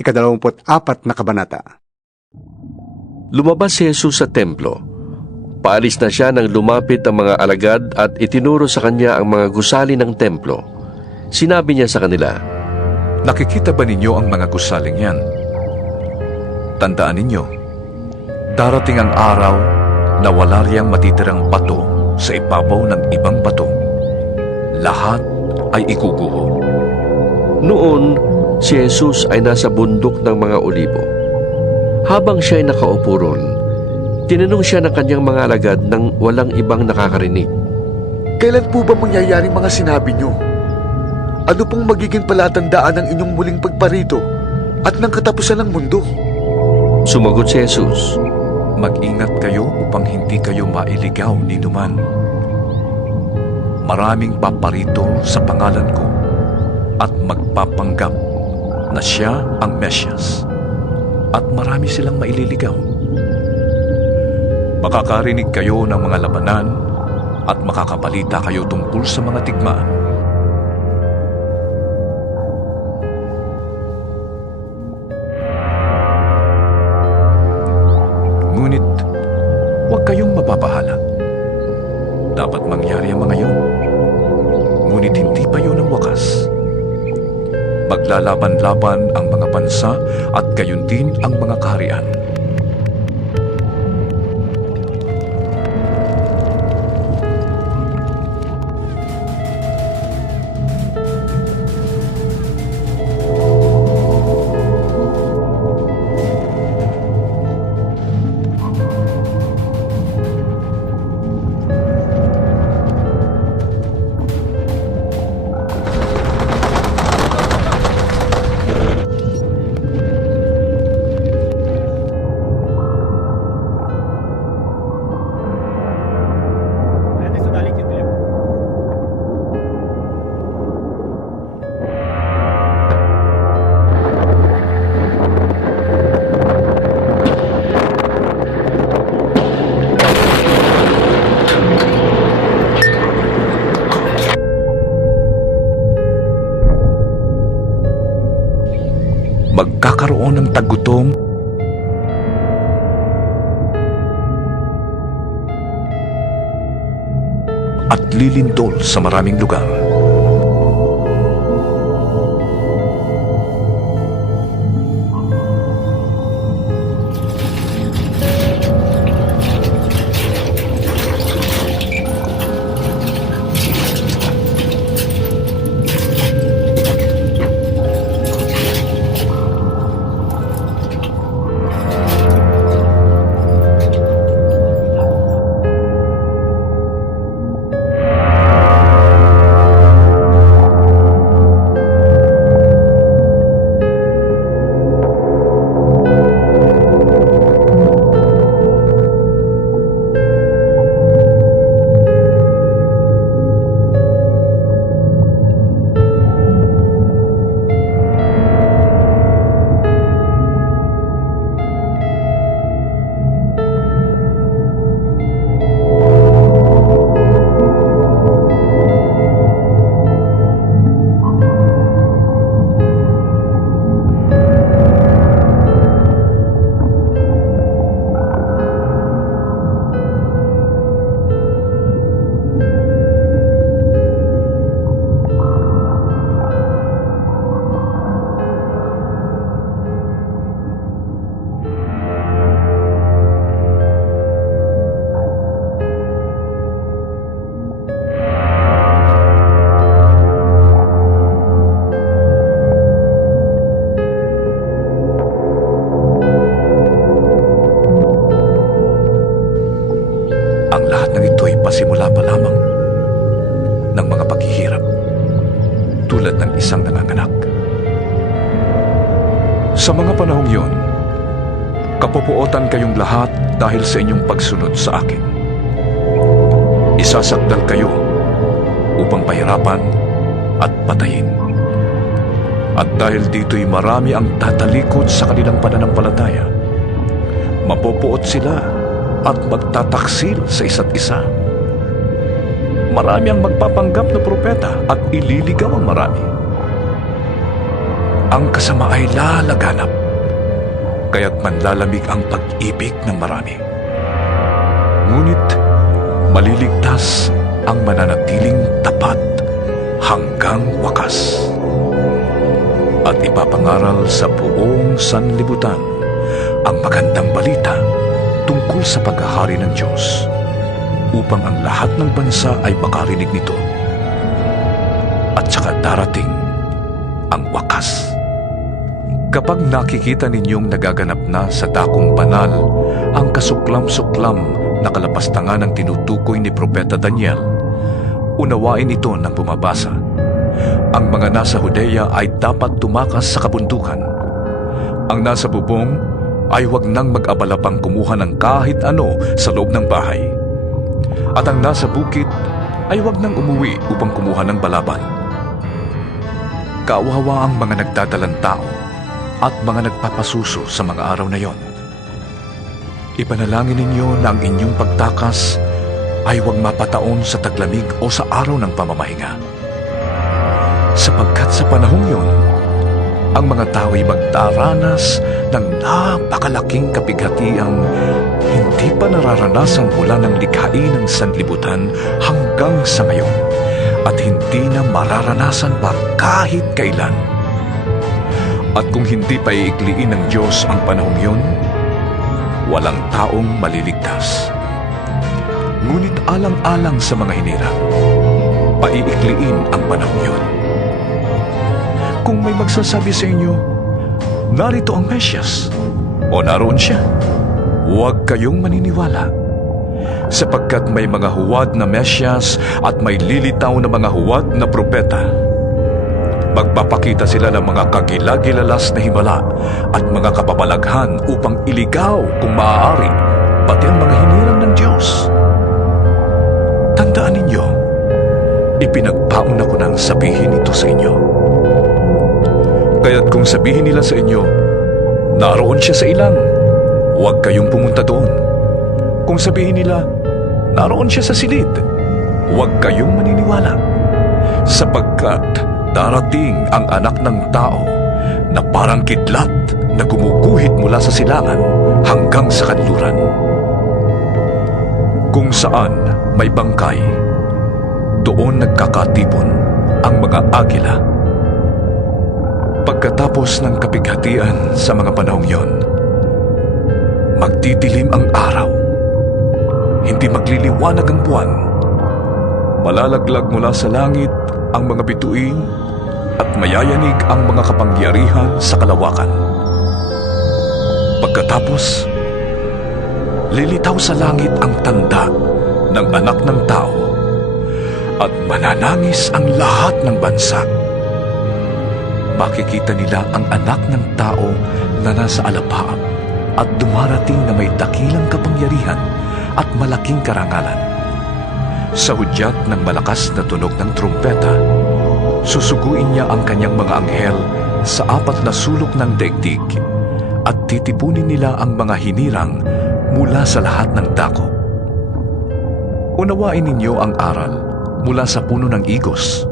ika-24 na kabanata. Lumabas si Jesus sa templo. Paalis na siya nang lumapit ang mga alagad at itinuro sa kanya ang mga gusali ng templo. Sinabi niya sa kanila, Nakikita ba ninyo ang mga gusaling yan? Tandaan ninyo, darating ang araw na wala riyang matitirang bato sa ibabaw ng ibang bato. Lahat ay iguguho. Noon, si Jesus ay nasa bundok ng mga olibo. Habang siya ay nakaupo roon, tinanong siya ng kanyang mga alagad nang walang ibang nakakarinig. Kailan po ba mangyayari mga sinabi nyo? Ano pong magiging palatandaan ng inyong muling pagparito at ng katapusan ng mundo? Sumagot si Jesus, Mag-ingat kayo upang hindi kayo mailigaw ni numan. Maraming paparito sa pangalan ko at magpapanggap na siya ang Mesyas, at marami silang maililigaw. Makakarinig kayo ng mga labanan at makakabalita kayo tungkol sa mga digmaan. Ngunit, huwag kayong mapapahala. Dapat mangyari ang mga yun. Ngunit hindi pa yun ang wakas. Maglalaban-laban ang mga bansa at gayon din ang mga kaharian. Magkakaroon ng tagutom at lilindol sa maraming lugar. Ang lahat ng ito ay pasimula pa lamang ng mga paghihirap, tulad ng isang nanganganak. Sa mga panahong yun, kapupuotan kayong lahat dahil sa inyong pagsunod sa akin. Isasakdal kayo upang pahirapan at patayin. At dahil dito'y marami ang tatalikod sa kanilang pananampalataya, mapupuot sila at magtataksil sa isa't isa. Marami ang magpapanggap na propeta at ililigaw ang marami. ang kasama ay lalaganap, kaya't manlalamig ang pag-ibig ng marami. Ngunit maliligtas ang mananatiling tapat hanggang wakas. At ipapangaral sa buong sanlibutan ang magandang balita tungkol sa paghahari ng Diyos, upang ang lahat ng bansa ay makarinig nito. At saka darating ang wakas. Kapag nakikita ninyong nagaganap na sa dakong banal ang kasuklam-suklam na kalapastangan ng tinutukoy ni Propeta Daniel, unawain ito ng bumabasa. Ang mga nasa Judea ay dapat tumakas sa kabundukan. Ang nasa bubong ay huwag nang mag-abala pang kumuha ng kahit ano sa loob ng bahay. At ang nasa bukid ay huwag nang umuwi upang kumuha ng balaban. Kawawa ang mga nagdadalang tao at mga nagpapasuso sa mga araw na yon. Ipanalangin ninyo na ang inyong pagtakas ay huwag mapataon sa taglamig o sa araw ng pamamahinga. Sapagkat sa panahong yon, ang mga tao ay magdaranas ng napakalaking kapighatiang hindi pa nararanasan mula ng likhain ng sanlibutan hanggang sa ngayon, at hindi na mararanasan pa kahit kailan. At kung hindi pa iikliin ng Diyos ang panahong yon, walang taong maliligtas. Ngunit alang-alang sa mga hinirang, paiikliin ang panahong yon. Kung may magsasabi sa inyo, narito ang Mesyas, o naroon siya, huwag kayong maniniwala. Sapagkat may mga huwad na Mesyas at may lilitaw na mga huwad na propeta. Magpapakita sila ng mga kagilagilalas na himala at mga kababalaghan upang iligaw kung maaari pati ang mga hinirang ng Diyos. Tandaan ninyo, ipinagpaon ako nang sabihin ito sa inyo. Kaya't kung sabihin nila sa inyo, naroon siya sa ilang, huwag kayong pumunta doon. Kung sabihin nila, naroon siya sa silid, huwag kayong maniniwala. Sapagkat darating ang Anak ng Tao na parang kidlat na gumuguhit mula sa silangan hanggang sa kanluran. Kung saan may bangkay, doon nagkakatipon ang mga agila. Pagkatapos ng kapighatian sa mga panahong yon, magdidilim ang araw, hindi magliliwanag ang buwan, malalaglag mula sa langit ang mga bituin at mayayanig ang mga kapangyarihan sa kalawakan. Pagkatapos, lilitaw sa langit ang tanda ng Anak ng Tao at mananangis ang lahat ng bansa. Makikita nila ang Anak ng Tao na nasa alapaap at dumarating na may dakilang kapangyarihan at malaking karangalan. Sa hudyat ng malakas na tunog ng trumpeta, susuguin niya ang kanyang mga anghel sa 4 na sulok ng daigdig at titipunin nila ang mga hinirang mula sa lahat ng dako. Unawain ninyo ang aral mula sa puno ng igos.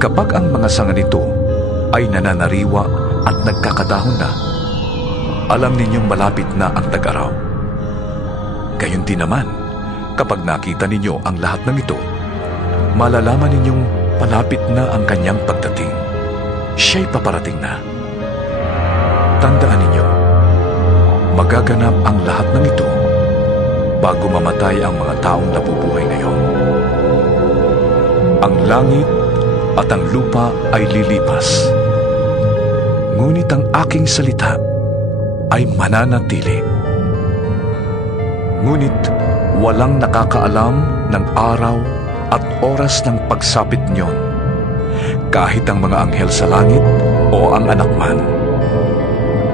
Kapag ang mga sanga nito ay nananariwa at nagkakadahon na, alam ninyong malapit na ang tag-araw. Gayon din naman, kapag nakita ninyo ang lahat ng ito, malalaman ninyong palapit na ang kanyang pagdating. Siya'y paparating na. Tandaan ninyo, magaganap ang lahat ng ito bago mamatay ang mga taong nabubuhay ngayon. Ang langit at ang lupa ay lilipas, ngunit ang aking salita ay mananatili. Ngunit walang nakakaalam ng araw at oras ng pagsapit niyon, kahit ang mga anghel sa langit o ang anak man.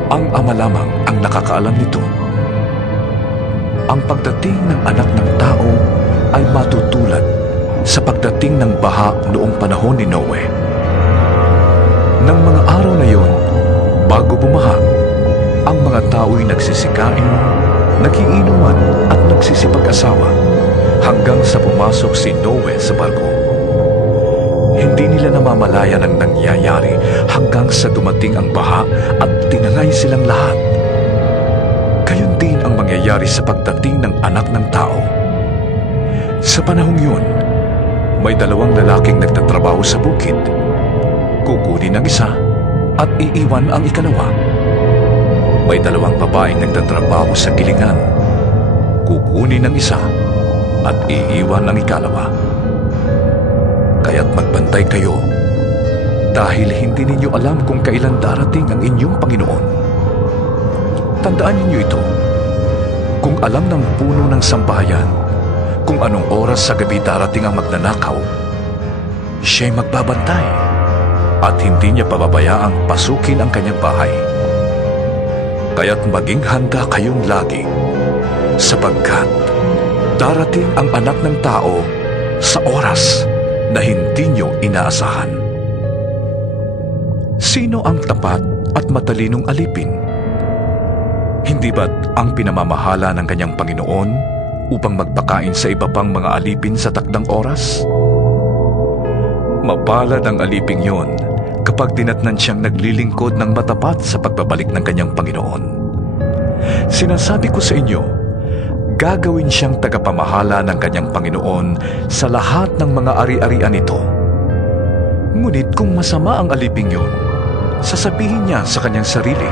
Ang Ama lamang ang nakakaalam nito. Ang pagdating ng Anak ng Tao ay matutulad sa pagdating ng baha noong panahon ni Noe. Nang mga araw na yon, bago bumaha, ang mga tao'y nagsisikain, nagiinuman at nagsisipag-asawa hanggang sa pumasok si Noe sa barko. Hindi nila namamalayan ang nangyayari hanggang sa dumating ang baha at tinangay silang lahat. Gayon din ang mangyayari sa pagdating ng Anak ng Tao. Sa panahong yun, may dalawang lalaking nagtatrabaho sa bukid. Kukunin ang isa at iiwan ang ikalawa. May dalawang babaeng nagtatrabaho sa gilingan. Kukunin ang isa at iiwan ang ikalawa. Kaya't magbantay kayo dahil hindi ninyo alam kung kailan darating ang inyong Panginoon. Tandaan ninyo ito. Kung alam ng puno ng sambahayan kung anong oras sa gabi darating ang magnanakaw, siya'y magbabantay at hindi niya pababayaang pasukin ang kanyang bahay. Kaya't maging handa kayong lagi sapagkat darating ang Anak ng Tao sa oras na hindi nyo inaasahan. Sino ang tapat at matalinong alipin? Hindi ba't ang pinamamahala ng kanyang Panginoon upang magpakain sa iba pang mga alipin sa takdang oras? Mapalad ang aliping yon kapag dinatnan siyang naglilingkod ng matapat sa pagbabalik ng kanyang Panginoon. Sinasabi ko sa inyo, gagawin siyang tagapamahala ng kanyang Panginoon sa lahat ng mga ari-arian nito. Ngunit kung masama ang aliping yun, sasabihin niya sa kanyang sarili,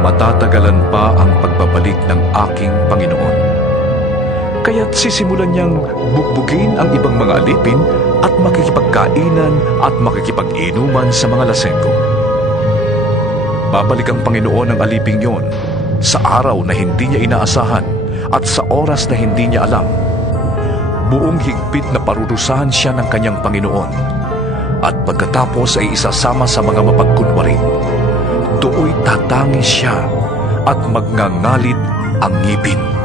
matatagalan pa ang pagbabalik ng aking Panginoon. Kaya't sisimulan niyang bugbugin ang ibang mga alipin at makikipagkainan at makikipag-inuman sa mga lasenggo. Babalik ang Panginoon ng aliping yon sa araw na hindi niya inaasahan at sa oras na hindi niya alam. Buong higpit na parurusahan siya ng kanyang Panginoon at pagkatapos ay isasama sa mga mapagkunwari. Dooy tatangis siya at magngangalit ang ngipin.